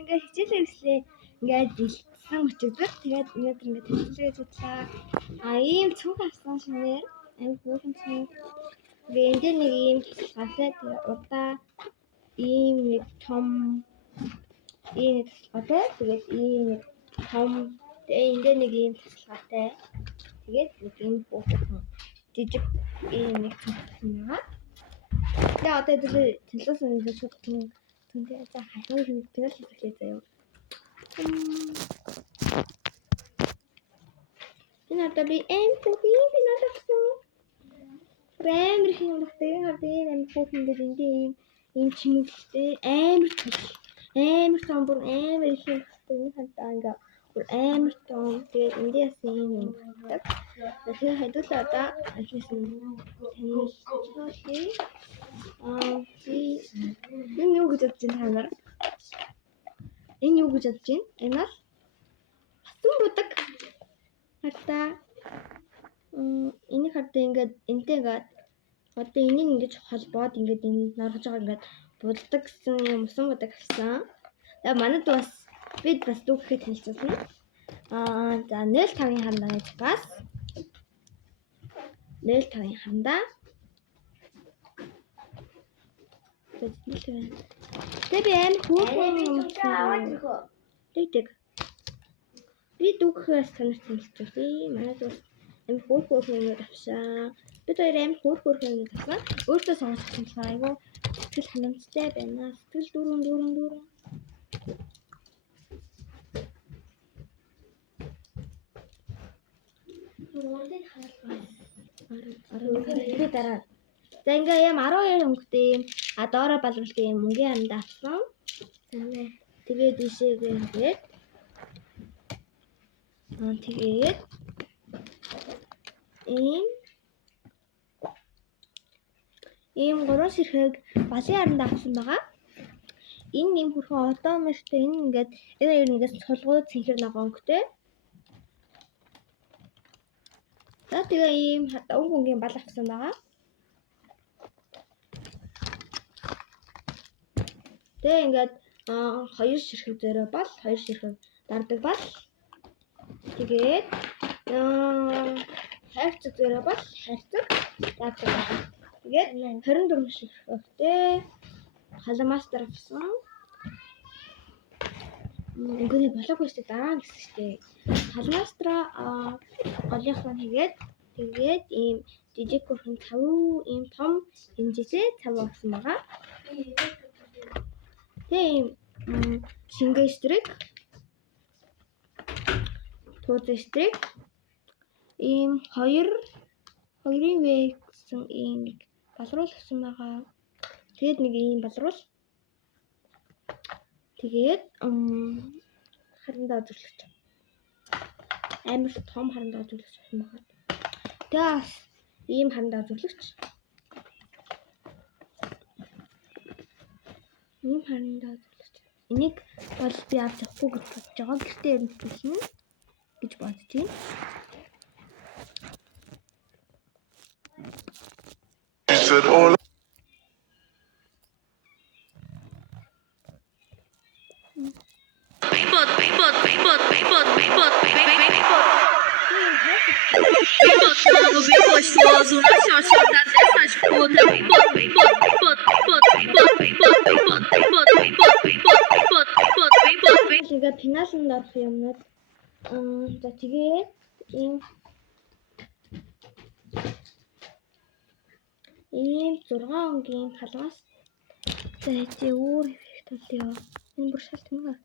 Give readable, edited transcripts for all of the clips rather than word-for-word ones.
ингээд хичээлээ өслөө ингээд бэлдсэн өчигдөр тэгээд өнөөдөр ингээд хичээлээ судлаа. Ийм цүнх авсан шинээр амин хөөрхөн цүнх. Тэгээд энэ нэг ийм тусгаатай удаа ийм нэг том ийм нэг тусгаатай тэгээд ийм нэг том энэ нэг ийм тусгаатай. Тэгээд ийм хөөрхөн жижиг ийм нэг цүнх байгаа. Тэгээ одоо тэлээс энэ шууд түнтэй за хахыг тэгэл хэлээ заяа. Энэ одоо би MP3 нададсан. Амар хэмжтэй хавдын MP3 дээр ийм чимэгтэй амар том бүр амар хэмжтэй хантаа ингээ бүр амар том тэгээд эндээс ийм тэгэхээр хэдүүлээ одоо хийсэн танилцуулъя. Энэ юу гэж бодож байна та нар? Энэ юу гэж бодож байна? Энэ бол хатан будаг. Хатаа энийг хатаа ингээд энтэй ингээд одоо энийг ингэж холбоод ингээд энэ наргаж байгаа ингээд буддаг гэсэн юм усан будаг гэсэн. Тэгээ манайд бас бид бас дүүхэд танилцуулна. За 05-ын хандаа гэж бас 05-ын хандаа. Тэгээ би аим хөөрхөн тэг. Би дүүхээс танилцуулъя. Манайд бас аим хөөрхөн юм авшаа. Бид хоёр аим хөөрхөн юм авсан. Өөртөө сонссон болохоор айгүй сэтгэл ханамжтай байна. Сэтгэл дүүрэн. Дараа. За ингээ юм 12 өнгөтэй юм доороо балруулсан юм мөнгөний андаа авсан. Тэгээд ишээгээ ингээд тэгээд ийм 3 сэрхэг балын аранд авсан байгаа. Энэ нэм хөрхөн одоомэртэй энэ ингээд энэ хоёр ингээс цулгууд цэнхэр ногоо өнгөтэй. За тэгээ ийм өнгөний бал авсан байгаа. Тэгээ ингээд 2 ширхэг зөрөө бол 2 ширхэг дардаг бол тэгээд хайрцаг зөрөө бол хайрцаг дардаг бол тэгээд 24 ширхэгтэй халамастер авсан. Өнгөний болоогүй шүү дээ дараа гэсэн шүү дээ. Халамастра голынхан тэгээд ийм жижиг хөрхөн цав ийм том хэмжээтэй цав авсан байгаа. Тэгээ шингээ стрик тууз стрик ийм хоёрын вэ гэсэн ийм балруул авсан байгаа. Тэгээд нэг ийм балруул тэгээд харандаа үзүүлэгч амар том харандаа үзүүлэгч авсан байгаа. Тэгээд ийм харандаа үзүүлэгч ийм харандаа үзүүлэгч энийг бол би авч явахгүй гэж бодож байгаа. Гэртээ өрнөсөн гэж бодож байна. Тэгээд пеналанд орох юмнууд за тэгээд ийм 6 өнгийн халгаас за тий өөр эффект болъё. Энэ бүр шал тэнэг.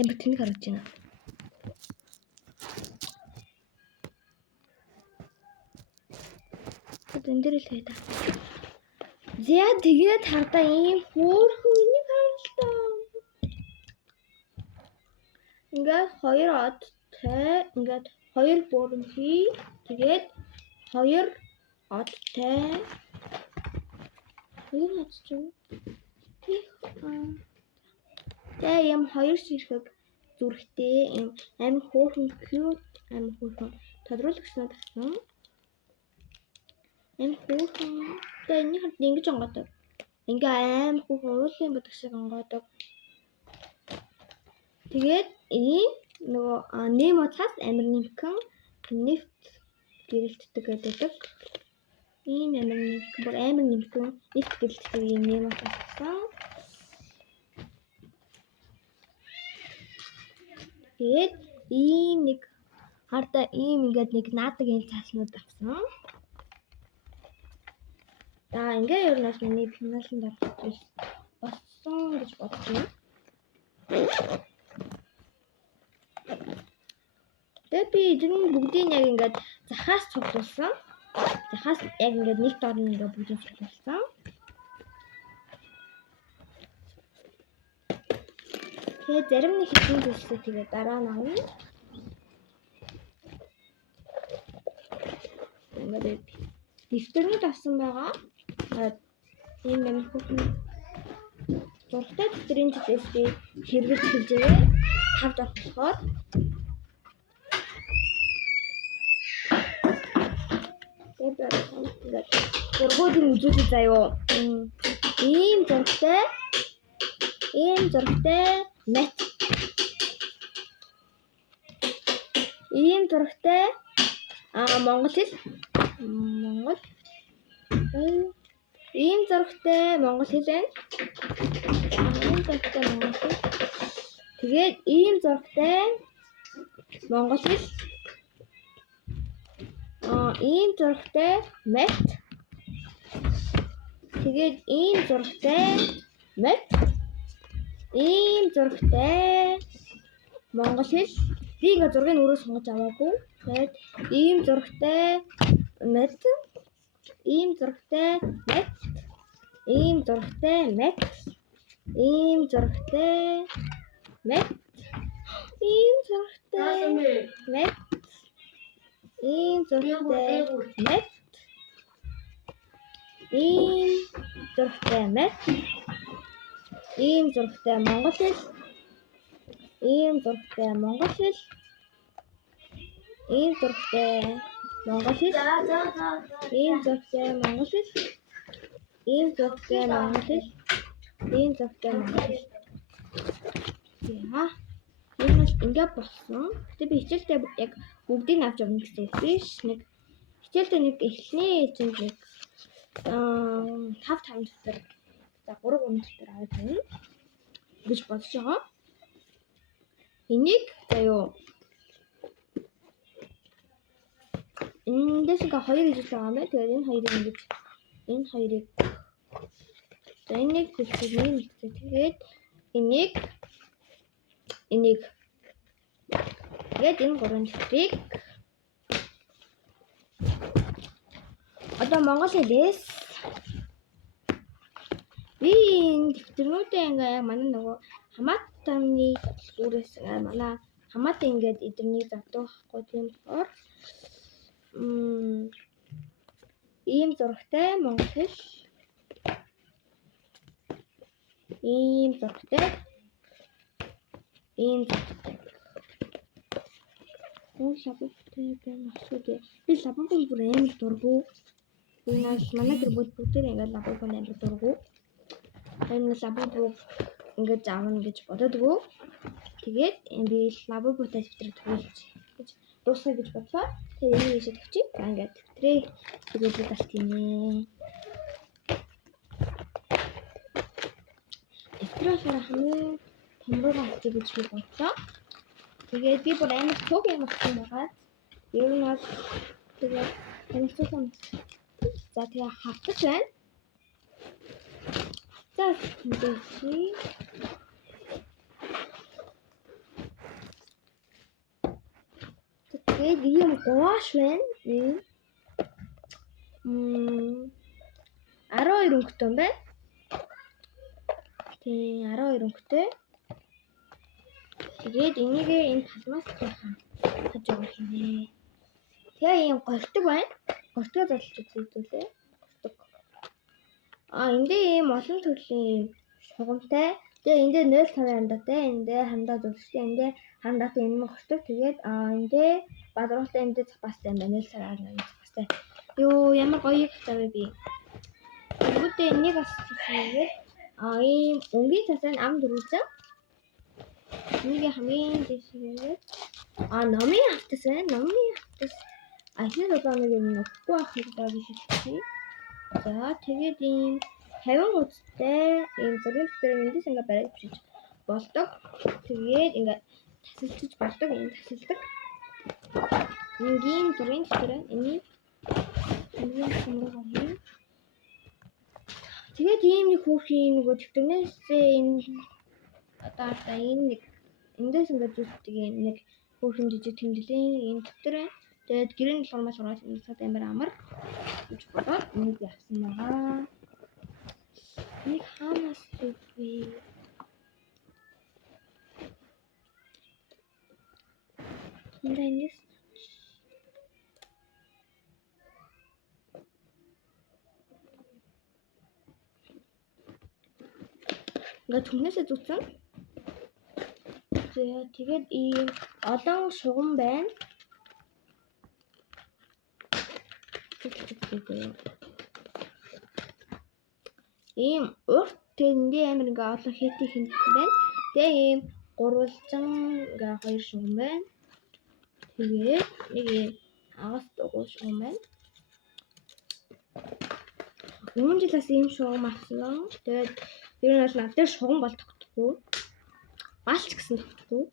Энэ тэнэг харагдаж байна. Энэ дээр л хайда. За тэгээд хардаа ийм хөөрхөн энийг харалтаа. Ингээд 2 одтай ингээд 2 бүрэнхий тэгээд 2 одтай тэгээ юм 2 ширхэг зүрхтэй юм амин хөөрхөн cute амин хөөрхөн тодруулагчнууд авсан. Энэ хөөрхөн Тэгээ энийх нь ингэж онгодог. Ингээ аим хүүхэн уурлын бодог шиг онгодог. Тэгээд ийм нөгөө Немо цаас амир нэмхэн нефт гэрэлтдэг гэдэг. Ийм амир нэмхэн бүр амир нэмхэн нефт гэрэлтдэг ийм Немо цаас гэсэн. Тэгээд ийм нэг хардаа ийм ингээд нэг наадаг энэ цааснууд авсан. Ингээ ер нь миний финансын дарахт болсон гэж бодож байна. Тэгээд би эдгээр бүгдийг яг ингээд захаас цуглуулсан. Захаас яг ингээд нэг дор нь ингээд бүгдийг цуглуулсан. Тэгээд зарим нэг хэдэн зүйлсээ тэгээд дараа нь авна. Ингээд дэвтэрнүүд авсан байгаа. Ийм юм хүүхэн зургтай дэвтрийн жилээс би хэрэгж хэлжээ. 5 дахь болохоор тэгээд зургуудыг үзүүлээ заяо. Ийм зургтай мат. Ийм зургтай Монгол хэл. Ийм зургтай монгол хэл байна. Ийм зургтай монгол хэл. Тэгээд ийм зургтай монгол хэл. Ийм зургтай мат. Тэгээд ийм зургтай мат. Ийм зургтай монгол хэл. Би ингээ зургийг өөрөө сонгож аваагүй. Тэгээд ийм зургтай мат. Ийм зургтай мат. Ийм зургтай мат. Ийм зургтай мат. Ийм зургтай мат. Ийм зургтай мат. Ийм зургтай мат. Ийм зургтай монгол хэл. Ийм зургтай монгол хэл. Ийм зургтай монгол хэл. Ийм зургтай монгол хэл. Ийм зургтай монгол хэл. Ийм зургтай монгол хэл. Яа. Энэ бол ингээ болсон. Гэтэ би хичээлдээ яг бүгдийг авч явна гэсэн үг биш. Нэг хичээлдээ нэг эхлэний эзэмт нэг 5 дэвтэр. За 3 дэвтэр аваад байна гэж бодож байгаа. Энийг заяо. Эндээс ингээ 2 гэж байгаа юм байна. Тэгээд энэ хоёрыг ингэж энэ хоёрыг за энийг хэлчихээ нэг ихтэй. Тэгээд энийг тэгээд энэ 3 дэвтрийг одоо монгол хэлээс би энэ дэвтэрнүүдээ ингээ манай нөгөө хамаатаны үрээс манай хамаатан ингээд эднийг завдаг байхгүй тийм болохоор ийм зургтай монгол хэл. Ийм зургтай. Ийм зургтай. Лабораторид байна асуу. Би лабораторид бүр амар дургу. Энэ манай гэр бүл бүгдээ ингээд лабораторид амар дургу. Энэ лабораторид ингээд заавна гэж бододгоо. Тэгээд би лабораторид дэвтрийг төгөлж гэж дуусгая гэж бодлоо. Тэгээд энэ ийшээ тавьчих. За ингээд дэвтрээ төгөлж алт юм ээ. Дэвтрээ хамгийн томроо авчих гэж би бодлоо. Тэгээд би бүр амар цог юм авсан байгаа. Ер нь бол тэгээд танилцуулсан. За тэгээ хавтаж байна. За мэдээчи. Тэгээд юм гоош байна. 12 өнгөтэй юм байна. Тийм 12 өнгөтэй. Тэгээд энийг энэ талмаас хаж байгаа хийнэ. Тэгээ юм гортог байна. Гортгоо задлж үзүүлээ. Гортог. Эндээ ийм олон төрлийн шугамтай. Тэгээ эндээ 0.5 хандаатай. Эндээ хандаа зүгштэй. Эндээ хандаатай энэ гортог. Тэгээд эндээ бадруултай эндээ запастай юм байна. 0.8 запастай. Юу ямар гоё их тавь би. Өнөөдөр энийг бас хийгээд ийм өнгийн цасаар ам дөрүүлсэн. Энийг хамгийн дэшигээ номын автас байна. Номын автас ахин долооныг юм нөхгүй ах хэрэгтэй гэж хэлчихье. За тэгээд ийм 50 үстэй ийм зургийн дээр эндээс ингээ бариад бичиж болдог. Тэгээд ингээ тасалдаж болдог. Ийм тасалдаг. Энгийн зургийн дээр энийг тэгээд ийм нэг хүүхийн нөгөө тэмдэгнээс энэ одоо энэ нэг эндээс ингээд зүтдэг юм нэг хүүхэн жижиг тэмдэглэн энэ тэмдэгтэр байна. Тэгээд гэрэн болохоор сургууль цаад амар амар гэж бодоод энийг явсан байгаа. Нэг хаанаас вэ? Эндээс ингээд түнээсээ зүтсэн. Тэгээд ийм олон шугам байна. Ийм урт тэндээ амар ингээ олон хэтийн хэмтэн байна. Тэгээ ийм гурвалжин ингээ хоёр шугам байна. Тэгээд нэг ийм агаас дугуй шугам байна. Өмнө жилээс ийм шугам авсан. Тэгээд ер нь бол надад шугам бол тогтохгүй. Балч гэсэн тогтохгүй.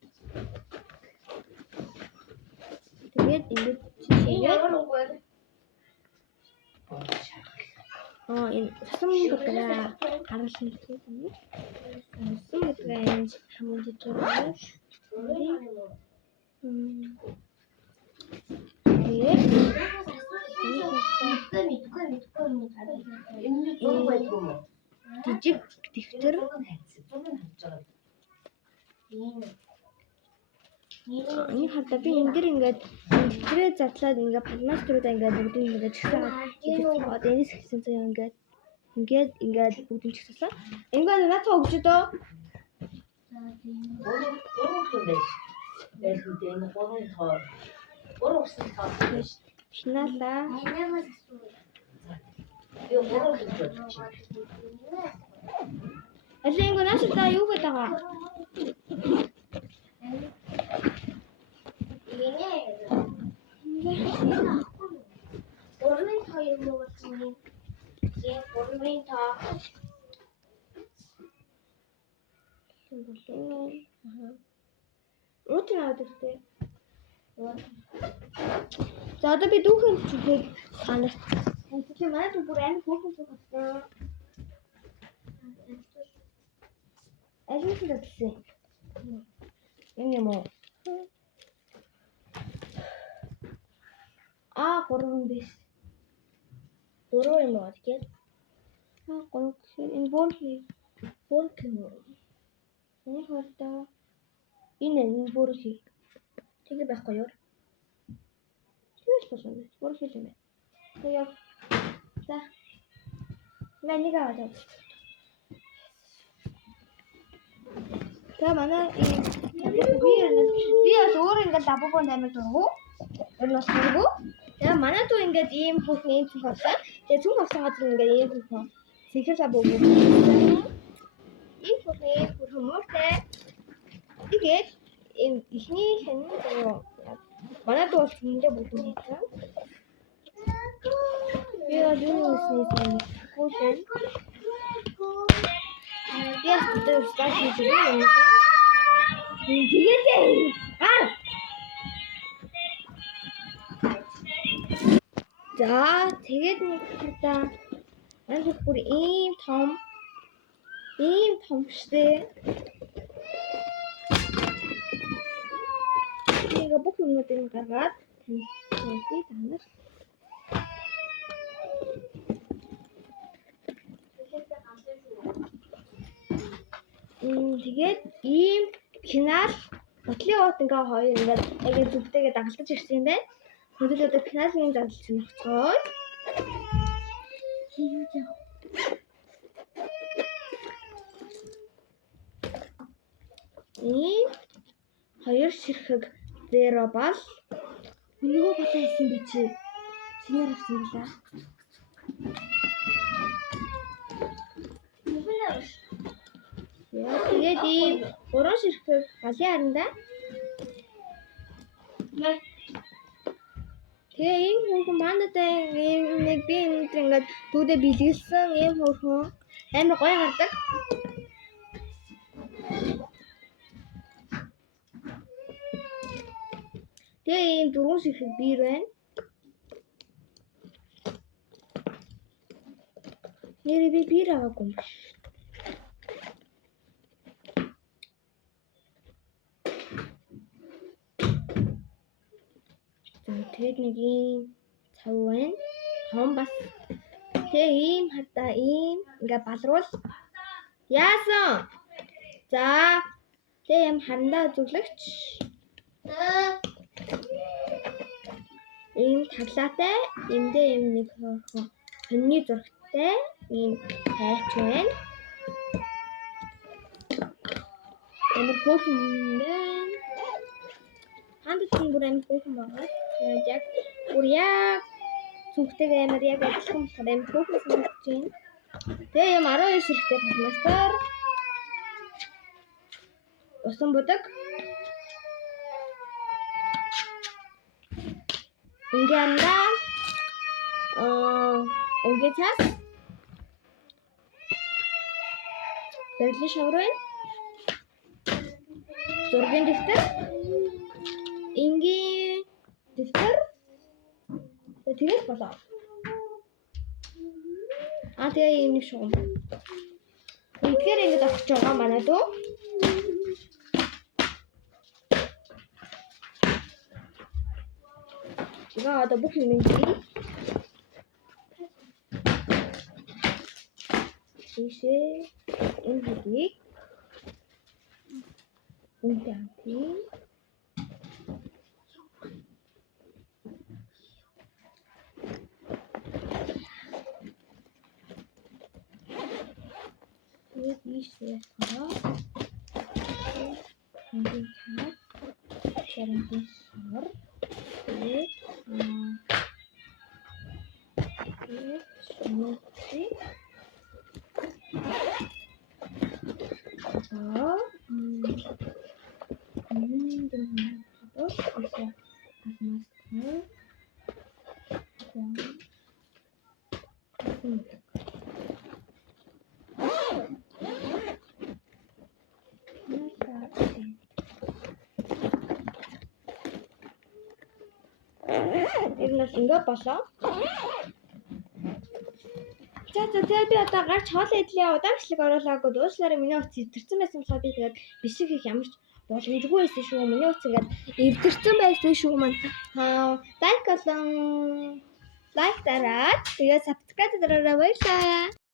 Тэгээд ингэж ямар үгүй. Энэ сум гэдгээ харуулсан юм. Сум гэдгээ хамгийн жижиг байна. Жижиг дэвтэр. Энэ хардаа би энэ дэр ингээд дэвтрээ задлаад ингээд пластикуудаа ингээд бүгдийг ингээд чигсаад одоо энэс хийсэн заяа ингээд бүгдийг чигсаалаа. Ингээд надад өгч дөө. Финала. Алин гонаш та юу гэдэг байгаа? Гурван хоёр муу болсон юм. Яг гурван та. Уутнаад иртээ. За одоо би дүүхэн чигээр ханаа. Эцэг маань бүр амар хөөрхөн суугасан. Ажил хийсэн. Энэ юм уу? Гурван биш. Гурван юм уу тэгээд? Гурван гэхээр энэ бүрхий юм. Энэ хурдаа энэ бүрхий. Тэгээ байхгүй юу? Тэгэж болсон. Бүрхий юм байна. Тэгээ. За. Нэг аваад. Тэгээ манай би бас өөр ингээд лабобонд амир дургу. Ер нь бас дургу. Тэгээ манай дүү ингээд ийм хүүхэн ийм зүг авсан. Тэгээ зүг авсан газар ингээд ийм хүүхэн сэхэр лабоб. Ийм хүүхэн мөртэй. Тэгээд ийм ихний хэн манай дүү бол зингээ бүгд хийсэн. Би одоо юу хийсэн хүүхэн. Яа, тэр стач хийж байгаа юм. Тэгээд за тэгээд нэг хардаа энэ бүр ийм том штэ. Нэг бүх юмнуудыг гаргаад танаас тэгээд ийм финал ботлын уут ингээ хоёр ингээ зүгтэйгээ дагалтаж ирсэн юм байна. Хөдөл одоо финалийн задлж нөхцөө. Ийм хоёр ширхэг зеро бол нөгөө болоо хийсэн би чи синер авсан билаа. Тэгээд ийм 3 ширхэг галын харандаа. Тэгээ ийм хүүхэн пандадаа ийм нэг би өнөдр ингээд дүүдээ бэлгэлсэн ийм хүүхэн амар гоё гардаг. Тэгээ ийм 4 ширхэг биер байна. Нэр би биер аваагүй юм биш. Тэгээд нэг ийм цав байна. Том бас. Тэгээ ийм хатаа ийм ингээ балруул. Яасан? За. Тэгээ юм харандаа зүглэгч. Ийм таглаатай, эндээ юм нэг хоньны зурагтай ийм хайч байна. Амар хөөрхөн байна. Хандсан бүр амар хөөрхөн байгаа. Яг бүр яг цүнхтэйгээ амар яг адилхан болохоор амар хөөрхөн санагдаж байна. Тэгээ юм 12 ширхтэй палмастер. Усан будаг. Ингэнда өнгө цас. Бэрлэн шаврын. Зургийн дэвтэр. Ингийн дэвтэр. Тэгээд болоо. Тэгээ ийм нэг шугам. Тэгэхээр ингэж авч байгаа манай дөө. Чигаа одоо бүх юм ийм. Ишээ энэ хэдийг үнтэй. Ишээ хараа. Ингээд цаа. Шарантис сар. Ирнэс ингээ болоо. За би одоо гарч хоол идлээ удаачлаг оруулаагүй дууслаараа миний утас эвдэрсэн байсан болохоор би тэгээд бишиг хийх ямар ч боломжгүй байсан шүү. Миний утас ингээд эвдэрсэн байсан шүү маань. Лайк дараад тэгээд subscribe дараарай баярлалаа.